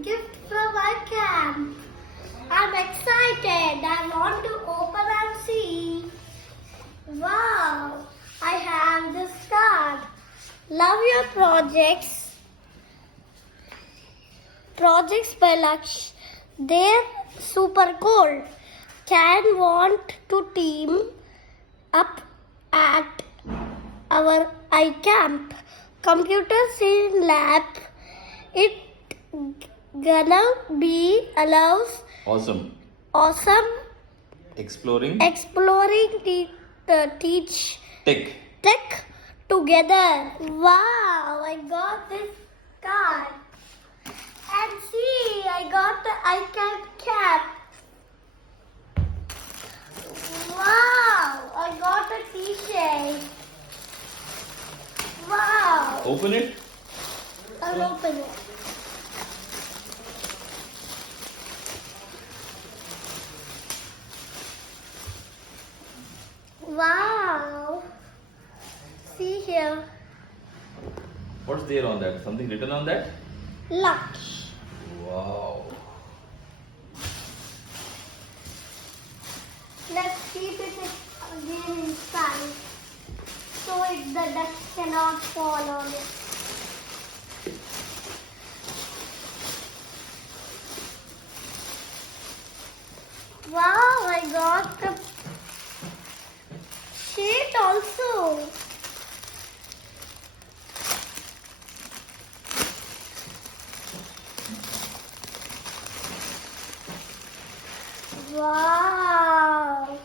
gift from Icamp. I'm excited. I want to open and see. Wow, I have this card. Love your projects. Projects by Laksh. They're super cool. Can want to team up at our Icamp. Computers in lab. It gonna be allows Awesome. awesome Exploring teach tech. tech together. Wow, I got this card. And see, I got the Icamp cap. Wow, I got a t-shirt. Wow, Open it. I'll open it. Wow. See here. What's there on that? Something written on that? Laksh. Wow. Let's keep it again inside so the dust cannot fall on it. Wow, I got the sheet also. Wow.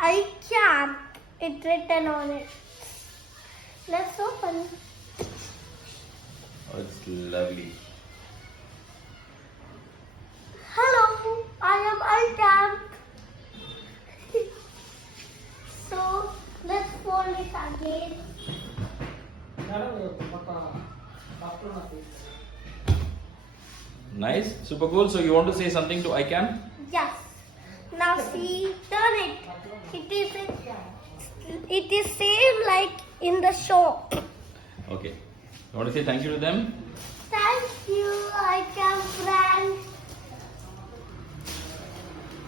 Icamp. It's written on it. Let's open. Oh, it's lovely. Hello, I am Icamp. So let's fold it again. Nice. Super cool. So you want to say something to Icamp? Yes. Now see, turn it. It is same like in the shop. Okay. You want to say thank you to them? Thank you, Icamp friends.